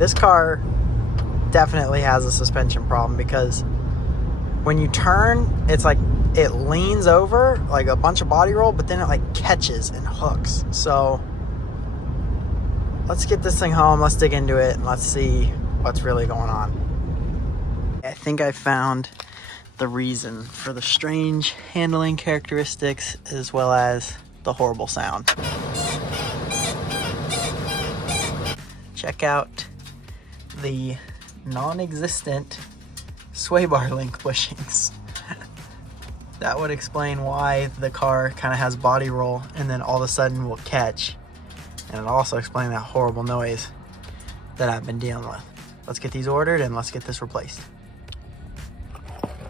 This car definitely has a suspension problem because when you turn, it's like it leans over like a bunch of body roll, but then it like catches and hooks. So let's get this thing home, let's dig into it, and let's see what's really going on. I think I found the reason for the strange handling characteristics as well as the horrible sound. Check out the non-existent sway bar link bushings. That would explain why the car kind of has body roll and then all of a sudden will catch. And it'll also explain that horrible noise that I've been dealing with. Let's get these ordered and let's get this replaced.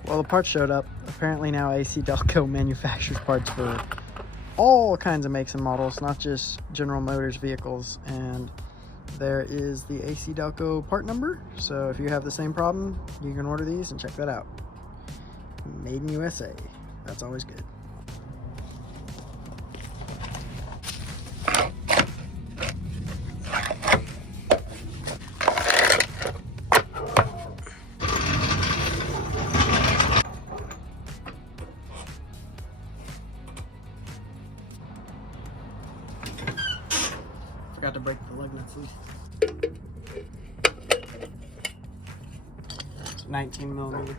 Well, the parts showed up. Apparently now AC Delco manufactures parts for all kinds of makes and models, not just General Motors vehicles. And there is the AC Delco part number. So if you have the same problem, you can order these and check that out. Made in USA. That's always good. Forgot to break the lug nuts loose. It's 19 millimeter.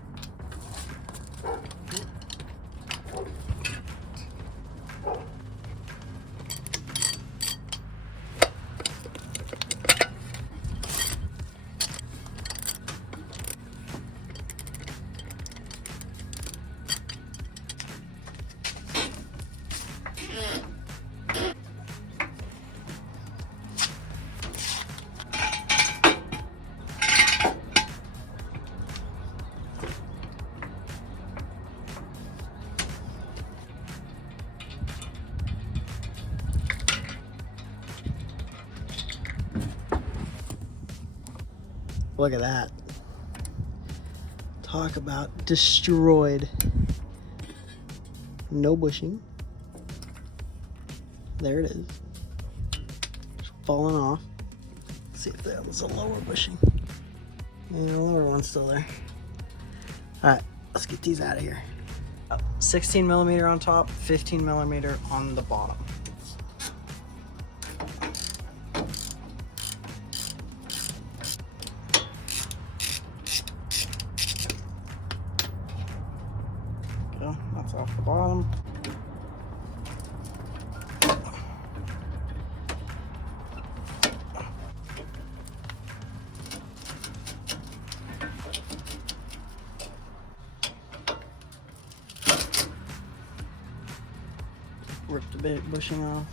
Look at that. Talk about destroyed. No bushing. There it is. Just falling off. Let's see if that was a lower bushing. Yeah, the lower one's still there. Alright, let's get these out of here. 16 millimeter on top, 15 millimeter on the bottom. That's off the bottom. Rip the bit bushing off.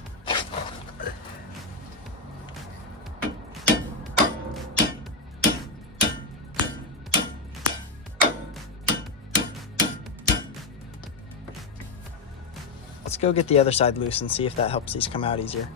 Let's go get the other side loose and see if that helps these come out easier.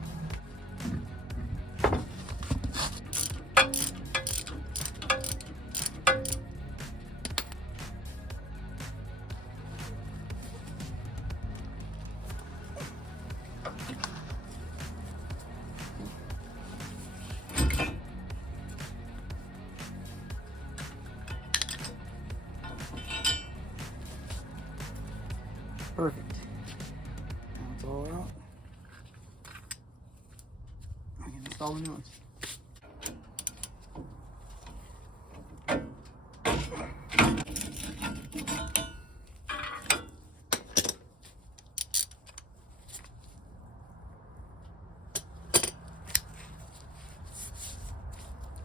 Perfect. That's all out. I can install the new ones.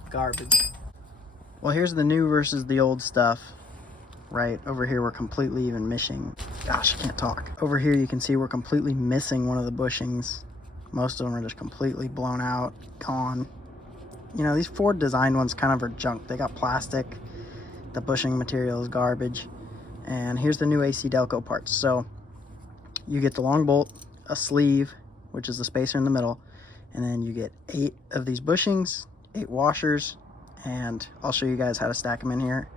Garbage. Well, here's the new versus the old stuff. Right over here we're completely even missing. Gosh, I can't talk. Over here you can see we're completely missing one of the bushings. Most of them are just completely blown out, gone. You know, these Ford designed ones kind of are junk. They got plastic. The bushing material is garbage. And here's the new AC Delco parts. So you get the long bolt, a sleeve, which is the spacer in the middle, and then you get 8 of these bushings, 8 washers, and I'll show you guys how to stack them in here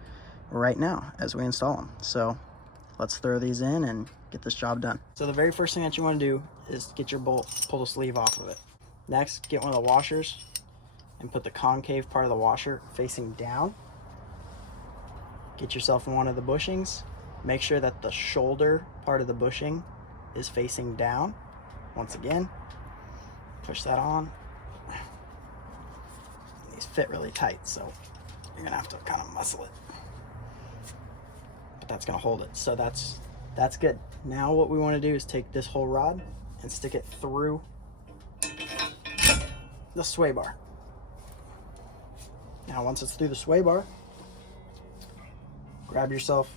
right now as we install them. So let's throw these in and get this job done. So the very first thing that you want to do is get your bolt, pull the sleeve off of it. Next, get one of the washers, and put the concave part of the washer facing down. Get yourself one of the bushings. Make sure that the shoulder part of the bushing is facing down. Once again, push that on. These fit really tight, so you're gonna have to kind of muscle it. But that's gonna hold it, so that's good. Now what we want to do is take this whole rod and stick it through the sway bar. Now once it's through the sway bar, grab yourself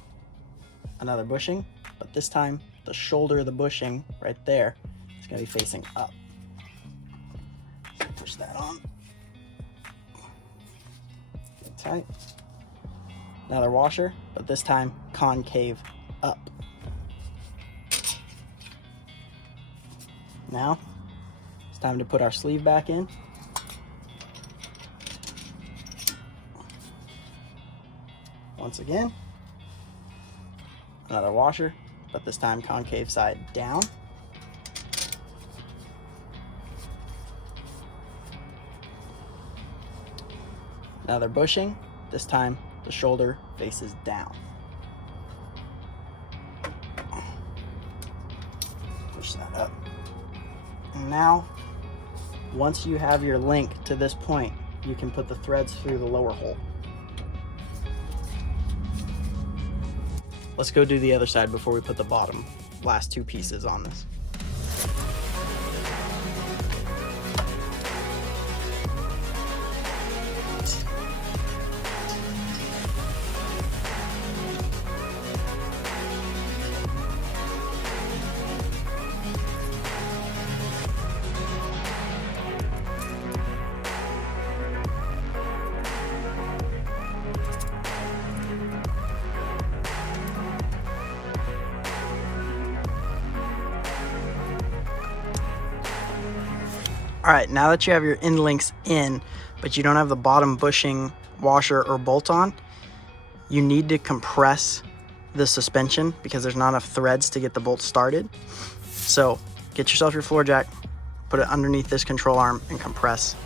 another bushing, but this time the shoulder of the bushing right there is going to be facing up. So push that on. Get tight. Another washer, but this time concave up. Now it's time to put our sleeve back in. Once again, another washer, but this time concave side down. Another bushing, this time the shoulder faces down. Push that up. And now, once you have your link to this point, you can put the threads through the lower hole. Let's go do the other side before we put the last two pieces on this. All right, now that you have your end links in, but you don't have the bottom bushing, washer, or bolt on, you need to compress the suspension because there's not enough threads to get the bolt started. So get yourself your floor jack, put it underneath this control arm, and compress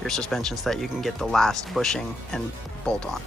your suspension so that you can get the last bushing and bolt on.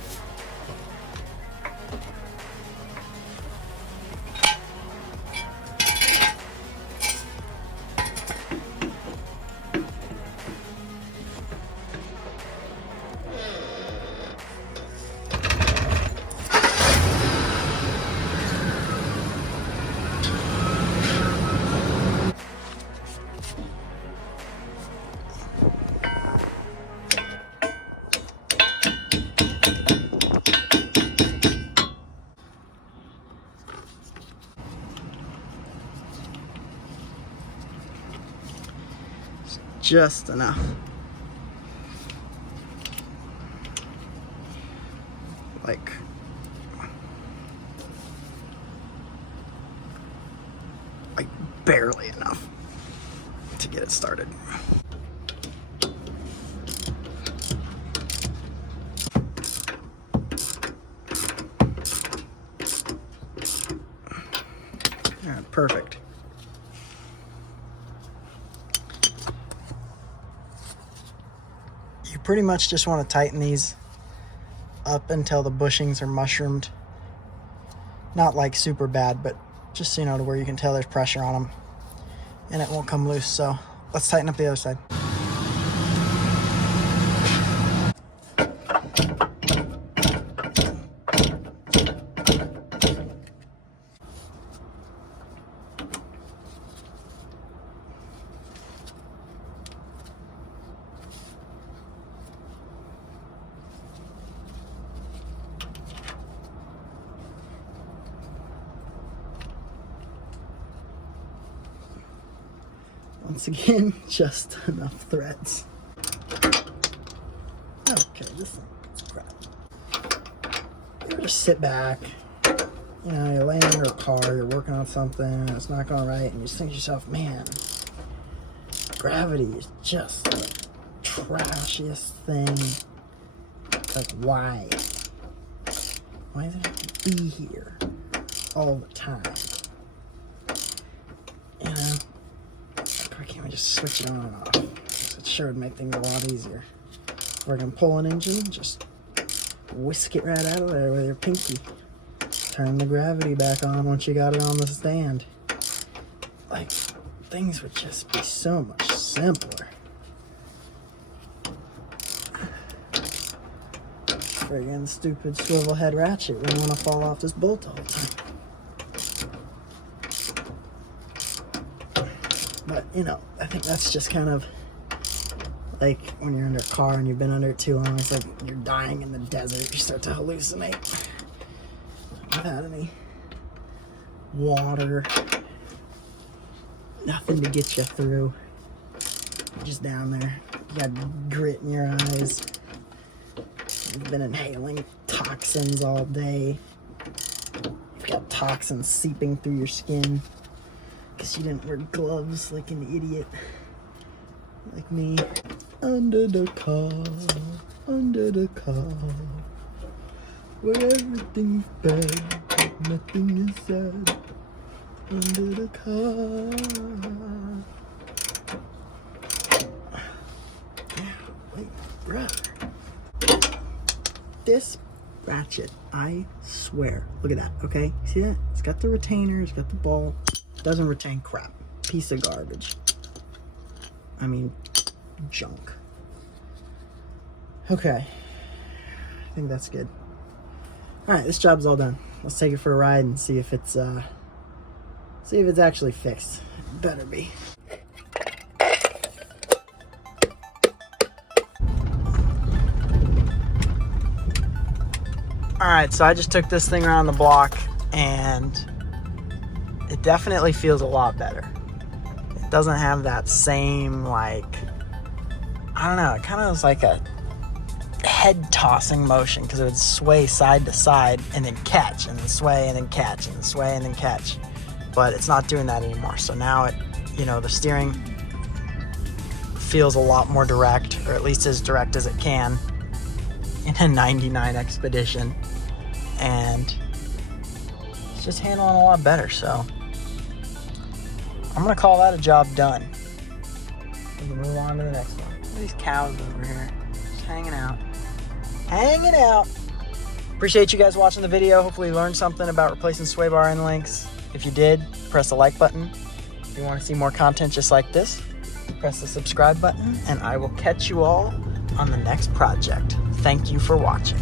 Just enough. Like barely enough to get it started. All right, perfect. You pretty much just want to tighten these up until the bushings are mushroomed. Not like super bad, but just so you know, to where you can tell there's pressure on them and it won't come loose. So let's tighten up the other side. Once again, just enough threads. Okay, this thing is crap. You just sit back, you know, you're laying under a car, you're working on something, and it's not going right, and you just think to yourself, man, gravity is just the trashiest thing. Like, why? Why does it have to be here all the time? You know? Why can't we just switch it on and off? It sure would make things a lot easier. friggin' pull an engine, just whisk it right out of there with your pinky. Turn the gravity back on once you got it on the stand. Like, things would just be so much simpler. Friggin' stupid swivel head ratchet wouldn't want to fall off this bolt all the time. But, you know, I think that's just kind of like when you're under a car and you've been under it too long. It's like you're dying in the desert. You start to hallucinate. Without any water, nothing to get you through. You're just down there. You got grit in your eyes. You've been inhaling toxins all day. You've got toxins seeping through your skin because you didn't wear gloves like an idiot like me. Under the car, where everything's bad, but nothing is sad. Under the car. Yeah, wait, bruh. This ratchet, I swear. Look at that, okay? See that? It's got the retainer, it's got the ball. Doesn't retain crap. Piece of garbage. I mean, junk. Okay. I think that's good. Alright, this job's all done. Let's take it for a ride and see if it's actually fixed. It better be. Alright, so I just took this thing around the block and it definitely feels a lot better. It doesn't have that same, like, I don't know, it kind of was like a head tossing motion because it would sway side to side and then catch and then sway and then catch and then sway and then catch. But it's not doing that anymore. So now it, you know, the steering feels a lot more direct, or at least as direct as it can in a 99 Expedition. And it's just handling a lot better. So I'm going to call that a job done. We can move on to the next one. Look at these cows over here just hanging out. Hanging out. Appreciate you guys watching the video. Hopefully you learned something about replacing sway bar end links. If you did, press the like button. If you want to see more content just like this, press the subscribe button, and I will catch you all on the next project. Thank you for watching.